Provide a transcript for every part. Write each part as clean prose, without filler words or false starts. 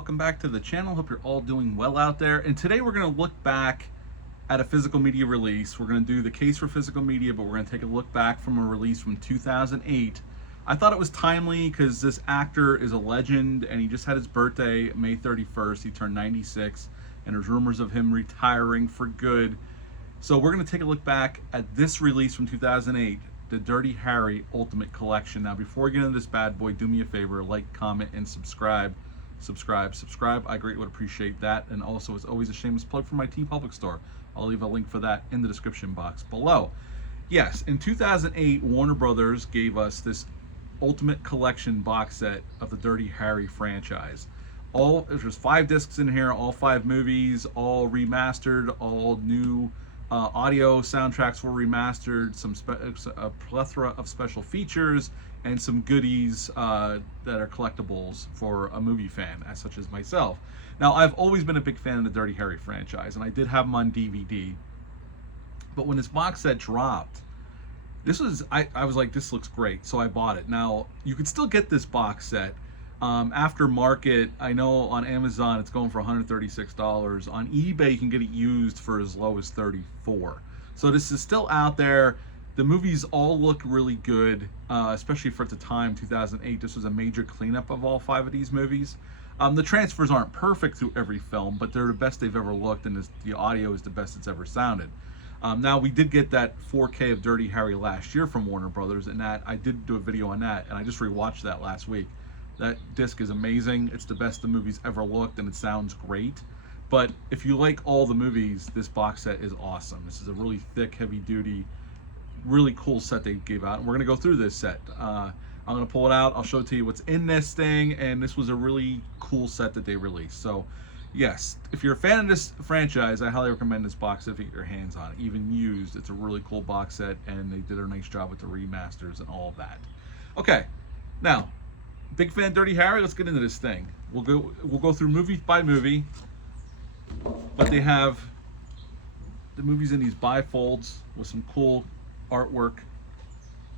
welcome back to the channel. Hope you're all doing well out there. And today we're going to look back at a physical media release. We're going to do the case for physical media, but we're going to take a look back from a release from 2008. I thought it was timely because this actor is a legend and he just had his birthday May 31st. He turned 96 and there's rumors of him retiring for good. So we're going to take a look back at this release from 2008, the Dirty Harry Ultimate Collection. Now, before we get into this bad boy, do me a favor, like, comment, and subscribe. Subscribe. I greatly would appreciate that. And also, as always, a shameless plug for my TeePublic store. I'll leave a link for that in the description box below. Yes, in 2008, Warner Brothers gave us this Ultimate Collection box set of the Dirty Harry franchise. There's 5 discs in here, all 5 movies, all remastered, all new audio soundtracks were remastered, a plethora of special features, and some goodies that are collectibles for a movie fan, such as myself. Now, I've always been a big fan of the Dirty Harry franchise, and I did have them on DVD. But when this box set dropped, I was like, this looks great, so I bought it. Now, you can still get this box set aftermarket. I know on Amazon it's going for $136. On eBay you can get it used for as low as $34. So this is still out there. The movies all look really good, especially for at the time, 2008. This was a major cleanup of all 5 of these movies. The transfers aren't perfect through every film, but they're the best they've ever looked, and the audio is the best it's ever sounded. Now, we did get that 4K of Dirty Harry last year from Warner Brothers, and that I did do a video on that, and I just rewatched that last week. That disc is amazing. It's the best the movie's ever looked, and it sounds great. But if you like all the movies, this box set is awesome. This is a really thick, heavy-duty, really cool set they gave out. And we're going to go through this set. I'm going to pull it out. I'll show it to you what's in this thing. And this was a really cool set that they released. So, yes, if you're a fan of this franchise, I highly recommend this box set if you get your hands on it. Even used, it's a really cool box set, and they did a nice job with the remasters and all of that. Okay, now, big fan of Dirty Harry. Let's get into this thing. We'll go through movie by movie, but they have the movies in these bifolds with some cool artwork.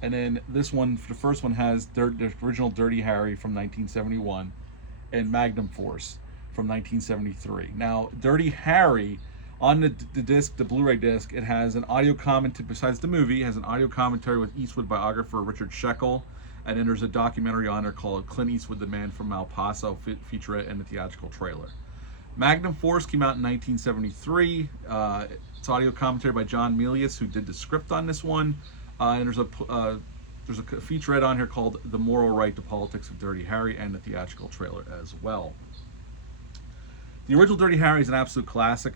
And then this one, the first one, has the original Dirty Harry from 1971 and Magnum Force from 1973. Now, Dirty Harry, on the disc, the Blu-ray disc, it has an audio commentary. Besides the movie, it has an audio commentary with Eastwood biographer Richard Scheckel. And then there's a documentary on there called Clint Eastwood, the Man from El Paso, featurette and the theatrical trailer. Magnum Force came out in 1973. It's audio commentary by John Milius, who did the script on this one. And there's a featurette on here called The Moral Right to Politics of Dirty Harry, and the theatrical trailer as well. The original Dirty Harry is an absolute classic,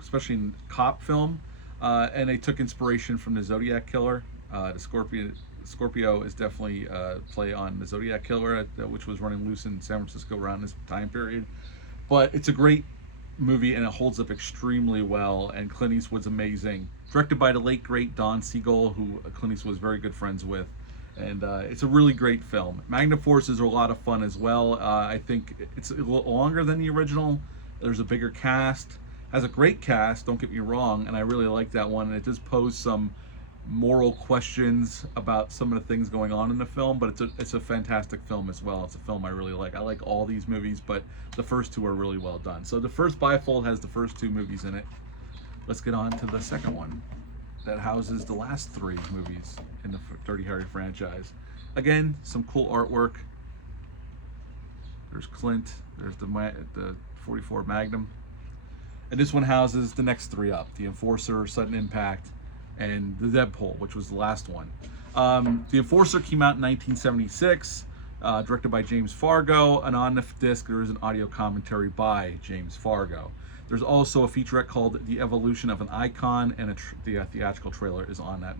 especially in cop film. And they took inspiration from the Zodiac Killer. The Scorpio is definitely a play on the Zodiac Killer, which was running loose in San Francisco around this time period. But it's a great movie, and it holds up extremely well, and Clint Eastwood's amazing. Directed by the late, great Don Siegel, who Clint Eastwood was very good friends with. And it's a really great film. Magnum Force is a lot of fun as well. I think it's a little longer than the original. There's a bigger cast. Has a great cast, don't get me wrong, and I really like that one. And it does pose some moral questions about some of the things going on in the film, but it's a fantastic film as well. It's a film I really like. I like all these movies, but the first 2 are really well done. So the first bifold has the first 2 movies in it. Let's get on to the second one that houses the last 3 movies in the Dirty Harry franchise. Again, some cool artwork. There's Clint, there's the 44 Magnum, and this one houses the next 3 up: The Enforcer, Sudden Impact, and The Deadpool, which was the last one. The Enforcer came out in 1976, directed by James Fargo, and on the disc there is an audio commentary by James Fargo. There's also a featurette called The Evolution of an Icon, and the theatrical trailer is on that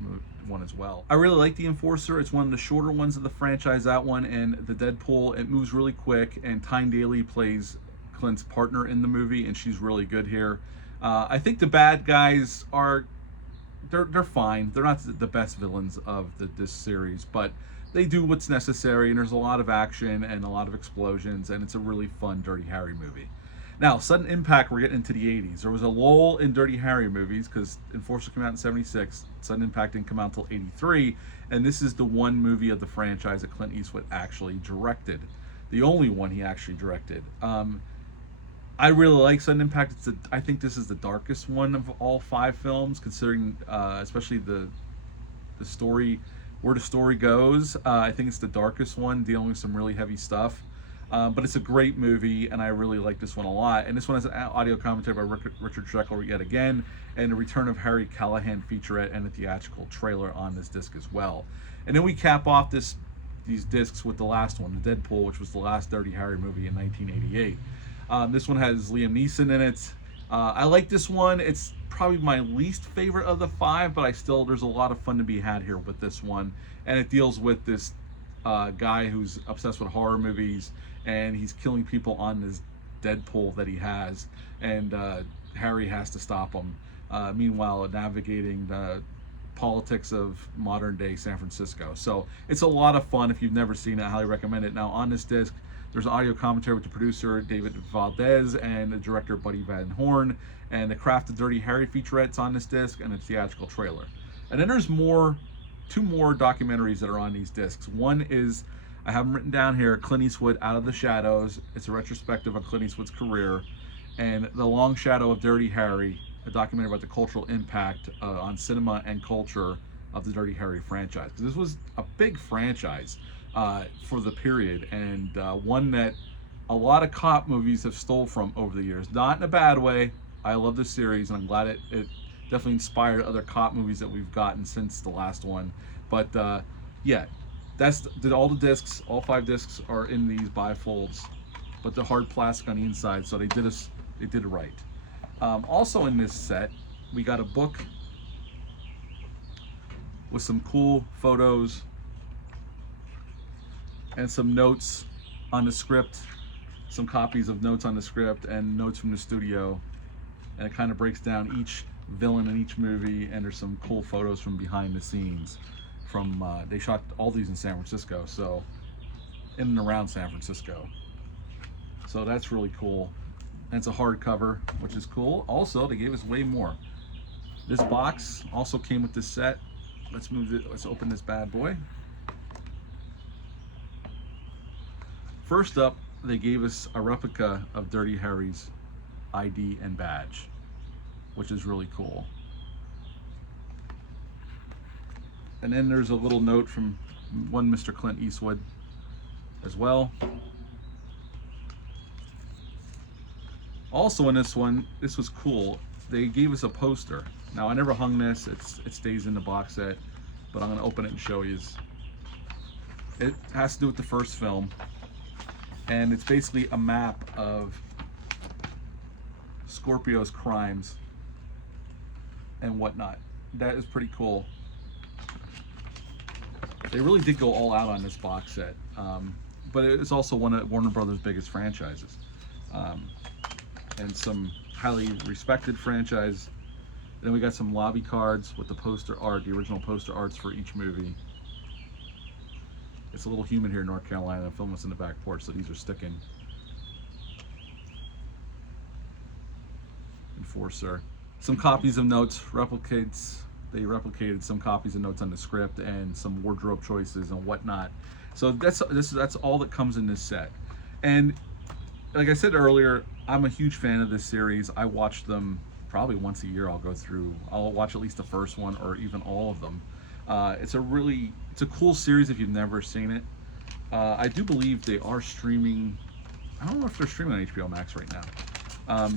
one as well. I really like The Enforcer. It's one of the shorter ones of the franchise, that one, and The Deadpool, it moves really quick, and Tyne Daly plays Clint's partner in the movie, and she's really good here. I think the bad guys are they're fine. They're not the best villains of this series, but they do what's necessary, and there's a lot of action and a lot of explosions, and it's a really fun Dirty Harry movie. Now, Sudden Impact, we're getting into the 80s. There was a lull in Dirty Harry movies because Enforcer came out in 76. Sudden Impact didn't come out until 83. And this is the one movie of the franchise that Clint Eastwood actually directed. the only one he actually directed. I really like Sudden Impact. I think this is the darkest one of all 5 films, considering especially the story, where the story goes. I think it's the darkest one, dealing with some really heavy stuff. But it's a great movie, and I really like this one a lot. And this one has an audio commentary by Richard Schreckler yet again, and a return of Harry Callahan featurette and a theatrical trailer on this disc as well. And then we cap off these discs with the last one, the Deadpool, which was the last Dirty Harry movie in 1988. This one has Liam Neeson in it. I like this one. It's probably my least favorite of the 5, but there's a lot of fun to be had here with this one. And it deals with this guy who's obsessed with horror movies, and he's killing people on this Deadpool that he has, and Harry has to stop him. Meanwhile, navigating the politics of modern day San Francisco. So it's a lot of fun. If you've never seen it, I highly recommend it. Now on this disc, there's an audio commentary with the producer David Valdez and the director Buddy Van Horn, and the Craft of Dirty Harry featurettes on this disc, and a theatrical trailer. And then there's two more documentaries that are on these discs. One is, I have them written down here, Clint Eastwood Out of the Shadows. It's a retrospective on Clint Eastwood's career. And The Long Shadow of Dirty Harry, a documentary about the cultural impact on cinema and culture of the Dirty Harry franchise. Because this was a big franchise for the period, and one that a lot of cop movies have stole from over the years. Not in a bad way. I love this series, and I'm glad it definitely inspired other cop movies that we've gotten since the last one. But yeah, all the discs, all 5 discs are in these bifolds, but the hard plastic on the inside, so they did it right. Also in this set, we got a book with some cool photos and some notes on the script, some copies of notes on the script and notes from the studio, and it kind of breaks down each villain in each movie, and there's some cool photos from behind the scenes. They shot all these in San Francisco, so in and around San Francisco. So that's really cool. And it's a hardcover, which is cool. Also, they gave us way more. This box also came with this set. Let's open this bad boy. First up, they gave us a replica of Dirty Harry's ID and badge, which is really cool. And then there's a little note from one Mr. Clint Eastwood as well. Also in this one, this was cool, they gave us a poster. Now I never hung this, it stays in the box set, but I'm going to open it and show you. It has to do with the first film, and it's basically a map of Scorpio's crimes and whatnot. That is pretty cool. They really did go all out on this box set, but it's also one of Warner Brothers' biggest franchises, and some highly respected franchise. Then we got some lobby cards with the poster art, the original poster arts for each movie. It's a little humid here in North Carolina. The film was in the back porch, so these are sticking. Enforcer. Some copies of notes they replicated some copies of notes on the script and some wardrobe choices and whatnot. So that's all that comes in this set. And like I said earlier, I'm a huge fan of this series. I watch them probably once a year. I'll watch at least the first one or even all of them. It's a cool series if you've never seen it. I do believe they are streaming. I don't know if they're streaming on HBO Max right now.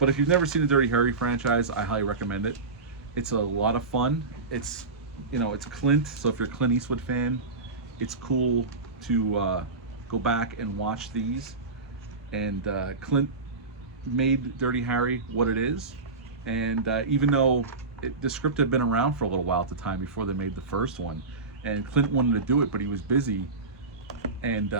But if you've never seen the Dirty Harry franchise, I highly recommend it. It's a lot of fun. It's Clint, so if you're a Clint Eastwood fan, it's cool to go back and watch these. And Clint made Dirty Harry what it is. And even though the script had been around for a little while at the time before they made the first one, and Clint wanted to do it, but he was busy, and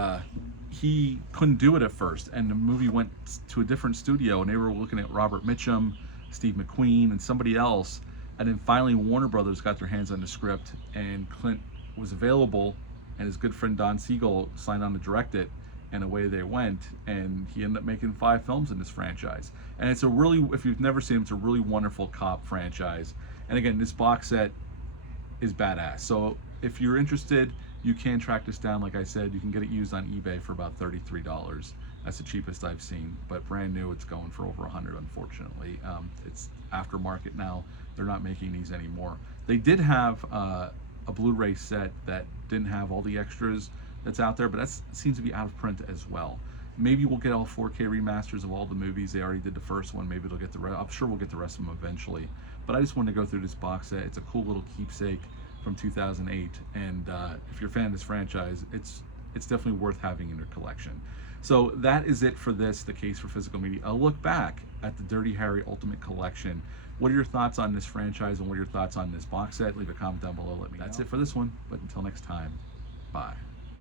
he couldn't do it at first. And the movie went to a different studio, and they were looking at Robert Mitchum, Steve McQueen, and somebody else. And then finally Warner Brothers got their hands on the script, and Clint was available, and his good friend Don Siegel signed on to direct it, and away they went. And he ended up making 5 films in this franchise. And it's if you've never seen it, it's a really wonderful cop franchise. And again, this box set is badass. So if you're interested You can track this down. Like I said, you can get it used on eBay for about $33. That's the cheapest I've seen, but brand new, it's going for over 100. Unfortunately, it's aftermarket now. They're not making these anymore. They did have a Blu-ray set that didn't have all the extras that's out there, but that seems to be out of print as well. Maybe we'll get all 4K remasters of all the movies. They already did the first one. Maybe they'll get the rest. I'm sure we'll get the rest of them eventually. But I just wanted to go through this box set. It's a cool little keepsake from 2008, and if you're a fan of this franchise, it's definitely worth having in your collection. So that is it for this, the Case for Physical Media. A look back at the Dirty Harry Ultimate Collection. What are your thoughts on this franchise, and what are your thoughts on this box set? Leave a comment down below. Let me know. That's it for this one, but until next time, bye.